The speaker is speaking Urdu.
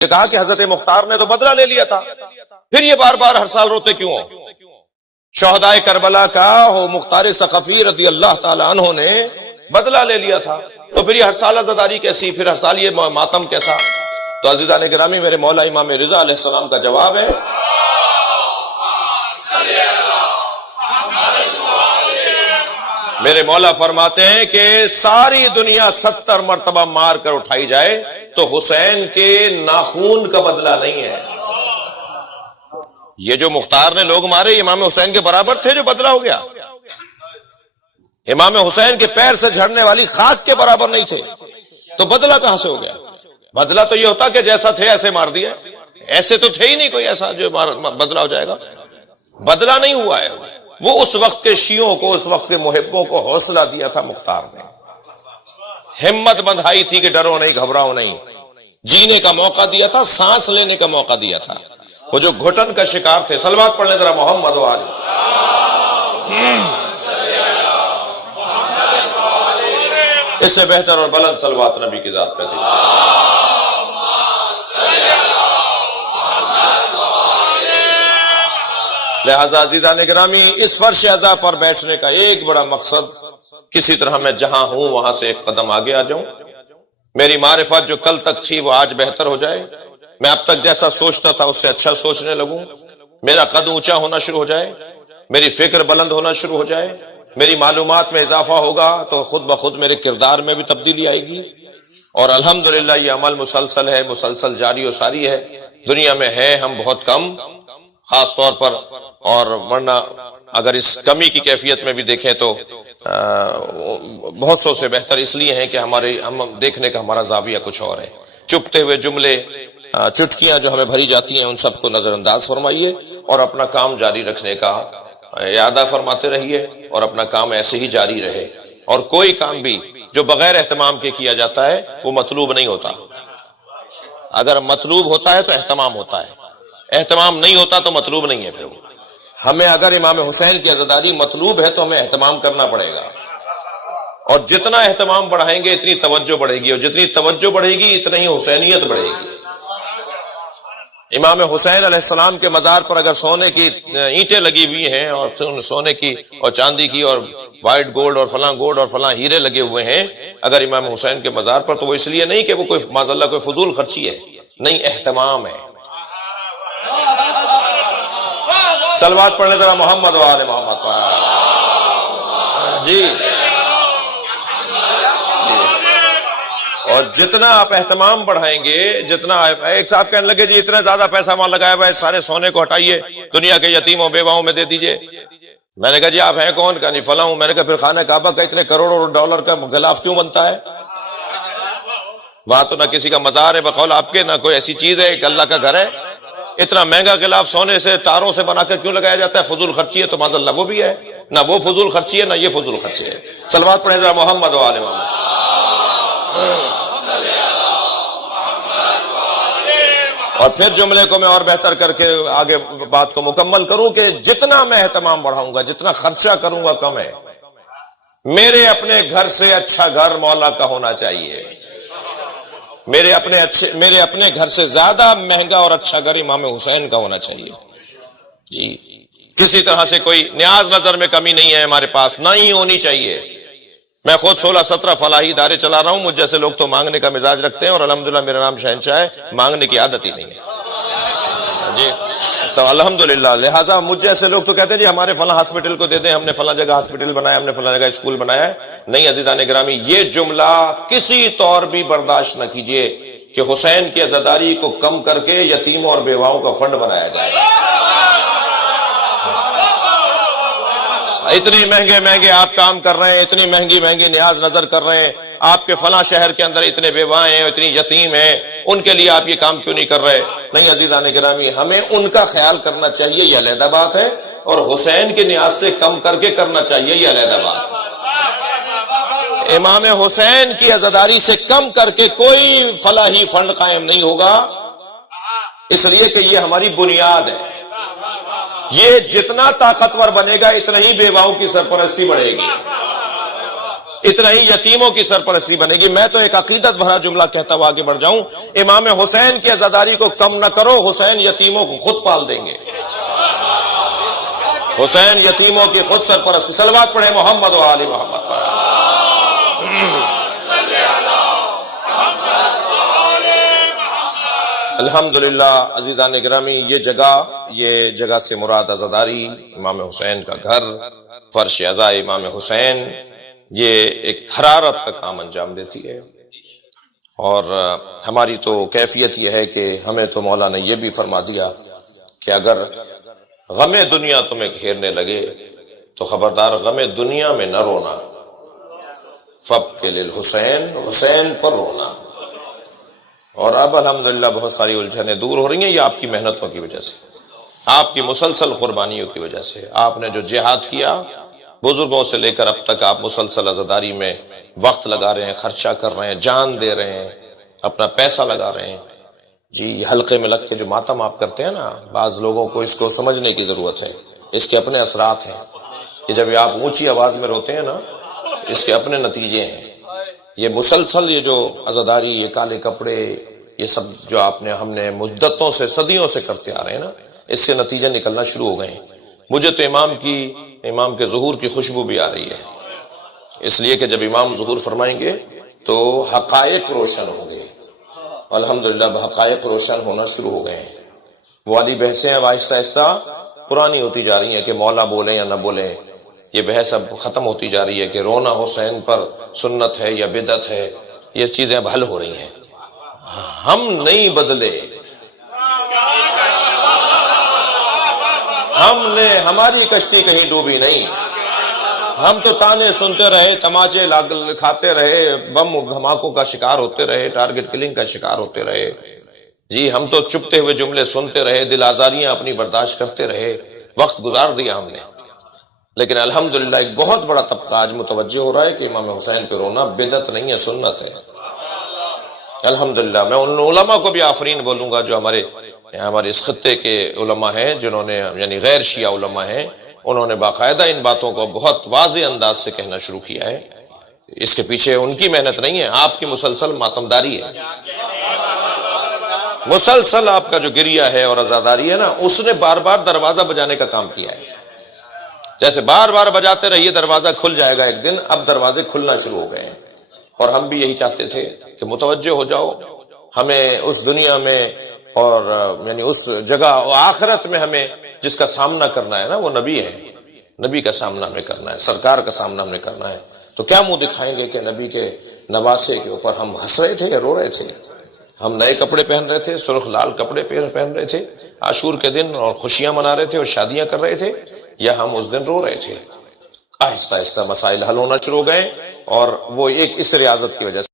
کہا کہ حضرت مختار نے تو بدلہ لے لیا تھا، پھر یہ بار بار ہر سال روتے کیوں ہو؟ شہدائے کربلا کا ہو مختار ثقفی رضی اللہ تعالی عنہ نے بدلہ لے لیا تھا، تو پھر یہ ہر سال عزاداری کیسی، پھر ہر سال یہ ماتم کیسا؟ تو عزیزان گرامی، میرے مولا امام رضا علیہ السلام کا جواب ہے میرے مولا فرماتے ہیں کہ ساری دنیا 70 مرتبہ مار کر اٹھائی جائے تو حسین کے ناخون کا بدلہ نہیں ہے۔ یہ جو مختار نے لوگ مارے امام حسین کے برابر تھے جو بدلہ ہو گیا، امام حسین کے پیر سے جھڑنے والی خاک کے برابر نہیں تھے، تو بدلہ کہاں سے ہو گیا؟ بدلہ تو یہ ہوتا کہ جیسا تھے ایسے مار دیا، ایسے تو تھے ہی نہیں کوئی ایسا جو بدلہ ہو جائے گا۔ بدلہ نہیں ہوا ہے، وہ اس وقت کے شیعوں کو، اس وقت کے محبوں کو حوصلہ دیا تھا مختار نے، ہمت بندھائی تھی کہ ڈرو نہیں گھبراؤ نہیں، جینے کا موقع دیا تھا، سانس لینے کا موقع دیا تھا۔ وہ جو گھٹن کا شکار تھے، صلوات پڑھ لیں ذرا محمد و آل، اس سے بہتر اور بلند صلوات نبی کی ذات پہ تھی۔ لہذا عزیزان گرامی، اس فرش عزا پر بیٹھنے کا ایک بڑا مقصد، کسی طرح میں جہاں ہوں وہاں سے ایک قدم آگے آ جاؤں، میری معرفت جو کل تک تھی وہ آج بہتر ہو جائے، میں اب تک جیسا سوچتا تھا اس سے اچھا سوچنے لگوں، میرا قد اونچا ہونا شروع ہو جائے، میری فکر بلند ہونا شروع ہو جائے، میری معلومات میں اضافہ ہوگا تو خود بخود میرے کردار میں بھی تبدیلی آئے گی، اور الحمدللہ یہ عمل مسلسل ہے، مسلسل جاری و ساری ہے۔ دنیا میں ہے ہم بہت کم خاص طور پر، اور ورنہ اگر اس کمی کی کیفیت میں بھی دیکھیں تو بہت سو سے بہتر اس لیے ہیں کہ ہم دیکھنے کا ہمارا زاویہ کچھ اور ہے۔ چپتے ہوئے جملے، چٹکیاں جو ہمیں بھری جاتی ہیں، ان سب کو نظر انداز فرمائیے اور اپنا کام جاری رکھنے کا اعادہ فرماتے رہیے، اور اپنا کام ایسے ہی جاری رہے، اور کوئی کام بھی جو بغیر اہتمام کے کیا جاتا ہے وہ مطلوب نہیں ہوتا۔ اگر مطلوب ہوتا ہے تو اہتمام ہوتا ہے، اہتمام نہیں ہوتا تو مطلوب نہیں ہے۔ پھر وہ ہمیں اگر امام حسین کی عزاداری مطلوب ہے تو ہمیں اہتمام کرنا پڑے گا، اور جتنا اہتمام بڑھائیں گے اتنی توجہ بڑھے گی، اور جتنی توجہ بڑھے گی اتنا ہی حسینیت بڑھے گی۔ امام حسین علیہ السلام کے مزار پر اگر سونے کی اینٹیں لگی ہوئی ہیں، اور سونے کی اور چاندی کی اور وائٹ گولڈ اور فلاں گولڈ اور فلاں ہیرے لگے ہوئے ہیں اگر امام حسین کے مزار پر، تو وہ اس لیے نہیں کہ وہ کوئی معاذ اللہ کوئی فضول خرچی ہے، نہیں، اہتمام ہے۔ صلوات پڑھنے ذرا محمد و آل محمد پر۔ جی، اور جتنا آپ اہتمام بڑھائیں گے، جتنا ایک صاحب کہنے لگے جی اتنا زیادہ پیسہ وہاں لگایا ہوا ہے، سارے سونے کو ہٹائیے، دنیا کے یتیموں بیواؤں میں دے دیجئے۔ میں نے کہا جی آپ ہیں کون؟ کہا نہیں فلاں ہوں۔ میں نے کہا پھر خانہ کعبہ کا اتنے کروڑوں ڈالر کا غلاف کیوں بنتا ہے؟ وہاں تو نہ کسی کا مزار ہے بقول آپ کے، نہ کوئی ایسی چیز ہے، ایک اللہ کا گھر ہے، اتنا مہنگا غلاف سونے سے تاروں سے بنا کر کیوں لگایا جاتا ہے؟ فضول خرچی ہے تو معاذ اللہ وہ بھی ہے، نہ وہ فضول خرچی ہے نہ یہ فضول خرچی ہے۔ صلوات پڑھیں ذرا محمد و آل محمد۔ اور پھر جملے کو میں اور بہتر کر کے آگے بات کو مکمل کروں کہ جتنا میں اہتمام بڑھاؤں گا، جتنا خرچہ کروں گا کم ہے۔ میرے اپنے گھر سے اچھا گھر مولا کا ہونا چاہیے، میرے اپنے گھر سے زیادہ مہنگا اور اچھا گھر امام حسین کا ہونا چاہیے۔ جی، کسی طرح سے کوئی نیاز نظر میں کمی نہیں ہے ہمارے پاس، نہ ہی ہونی چاہیے۔ میں خود 16-17 فلاحی ادارے چلا رہا ہوں، مجھ جیسے لوگ تو مانگنے کا مزاج رکھتے ہیں، اور الحمدللہ میرا نام شہنشاہ ہے، مانگنے کی عادت ہی نہیں ہے۔ جی، تو الحمدللہ، لہٰذا مجھ جیسے لوگ تو کہتے ہیں جی ہمارے فلاں ہاسپٹل کو دے دیں، ہم نے فلاں جگہ ہاسپٹل بنایا، ہم نے فلاں جگہ اسکول بنایا ہے۔ نہیں عزیزان گرامی، یہ جملہ کسی طور بھی برداشت نہ کیجیے کہ حسین کی عزاداری کو کم کر کے یتیموں اور بیواؤں کا فنڈ بنایا جائے۔ اتنی مہنگے آپ کام کر رہے ہیں، اتنی مہنگی نیاز نظر کر رہے ہیں، آپ کے فلاں شہر کے اندر اتنے بیوائیں ہیں، اتنی یتیم ہیں، ان کے لیے آپ یہ کام کیوں نہیں کر رہے؟ نہیں عزیزان گرامی، ہمیں ان کا خیال کرنا چاہیے، یہ علیحدہ بات ہے، اور حسین کی نیاز سے کم کر کے کرنا چاہیے، یہ علیحدہ بات ہے۔ امام حسین کی عزاداری سے کم کر کے کوئی فلاحی فنڈ قائم نہیں ہوگا، اس لیے کہ یہ ہماری بنیاد ہے۔ یہ جتنا طاقتور بنے گا اتنا ہی بیواؤں کی سرپرستی بڑھے گی، اتنا ہی یتیموں کی سرپرستی بنے گی۔ میں تو ایک عقیدت بھرا جملہ کہتا ہوا آگے بڑھ جاؤں، امام حسین کی عزاداری کو کم نہ کرو، حسین یتیموں کو خود پال دیں گے، حسین یتیموں کی خود سرپرستی۔ صلوات پڑھیں محمد و آل محمد پر۔ الحمدللہ عزیزان گرامی، یہ جگہ سے مراد عزاداری، امام حسین کا گھر، فرش عزا امام حسین، یہ ایک حرارت کا کام انجام دیتی ہے۔ اور ہماری تو کیفیت یہ ہے کہ ہمیں تو مولا نے یہ بھی فرما دیا کہ اگر غم دنیا تمہیں گھیرنے لگے تو خبردار غم دنیا میں نہ رونا، فابق للحسین، حسین پر رونا۔ اور اب الحمدللہ بہت ساری الجھنیں دور ہو رہی ہیں، یہ آپ کی محنتوں کی وجہ سے، آپ کی مسلسل قربانیوں کی وجہ سے۔ آپ نے جو جہاد کیا بزرگوں سے لے کر اب تک، آپ مسلسل عزاداری میں وقت لگا رہے ہیں، خرچہ کر رہے ہیں، جان دے رہے ہیں، اپنا پیسہ لگا رہے ہیں۔ جی حلقے میں لگ کے جو ماتم آپ کرتے ہیں نا، بعض لوگوں کو اس کو سمجھنے کی ضرورت ہے، اس کے اپنے اثرات ہیں۔ یہ جب آپ اونچی آواز میں روتے ہیں نا، اس کے اپنے نتیجے ہیں۔ یہ مسلسل یہ جو عزاداری، یہ کالے کپڑے، یہ سب جو ہم نے مدتوں سے، صدیوں سے کرتے آ رہے ہیں نا، اس سے نتیجے نکلنا شروع ہو گئے ہیں۔ مجھے تو امام کے ظہور کی خوشبو بھی آ رہی ہے، اس لیے کہ جب امام ظہور فرمائیں گے تو حقائق روشن ہوں گے۔ الحمدللہ حقائق روشن ہونا شروع ہو گئے ہیں۔ وہ والی بحثیں اب آہستہ آہستہ پرانی ہوتی جا رہی ہیں کہ مولا بولیں یا نہ بولیں، یہ بحث اب ختم ہوتی جا رہی ہے کہ رونا حسین پر سنت ہے یا بدعت ہے، یہ چیزیں اب حل ہو رہی ہیں۔ ہم نہیں بدلے، ہماری کشتی کہیں ڈوبی نہیں، ہم تو تانے سنتے رہے، تماچے کھاتے رہے، بم دھماکوں کا شکار ہوتے رہے، ٹارگٹ کلنگ کا شکار ہوتے رہے۔ جی ہم تو چپتے ہوئے جملے سنتے رہے، دل آزاریاں اپنی برداشت کرتے رہے، وقت گزار دیا ہم نے۔ لیکن الحمدللہ ایک بہت بڑا طبقہ آج متوجہ ہو رہا ہے کہ امام حسین پہ رونا بدعت نہیں ہے، سنت ہے۔ الحمدللہ میں ان علماء کو بھی آفرین بولوں گا جو ہمارے اس خطے کے علماء ہیں، جنہوں نے یعنی غیر شیعہ علماء ہیں، انہوں نے باقاعدہ ان باتوں کو بہت واضح انداز سے کہنا شروع کیا ہے۔ اس کے پیچھے ان کی محنت نہیں ہے، آپ کی مسلسل ماتمداری ہے، مسلسل آپ کا جو گریہ ہے اور عزاداری ہے نا، اس نے بار بار دروازہ بجانے کا کام کیا ہے۔ جیسے بار بار بجاتے رہیے دروازہ کھل جائے گا ایک دن، اب دروازے کھلنا شروع ہو گئے ہیں۔ اور ہم بھی یہی چاہتے تھے کہ متوجہ ہو جاؤ، ہمیں اس دنیا میں اور یعنی اس جگہ آخرت میں ہمیں جس کا سامنا کرنا ہے نا، وہ نبی ہے، نبی کا سامنا ہمیں کرنا ہے، سرکار کا سامنا ہمیں کرنا ہے۔ تو کیا منہ دکھائیں گے کہ نبی کے نواسے کے اوپر ہم ہنس رہے تھے یا رو رہے تھے؟ ہم نئے کپڑے پہن رہے تھے، سرخ لال کپڑے پہن رہے تھے عاشور کے دن اور خوشیاں منا رہے تھے اور شادیاں کر رہے تھے، یا ہم اس دن رو رہے تھے؟ آہستہ آہستہ مسائل حل ہونا شروع ہو گئے، اور وہ ایک اس ریاضت کی وجہ سے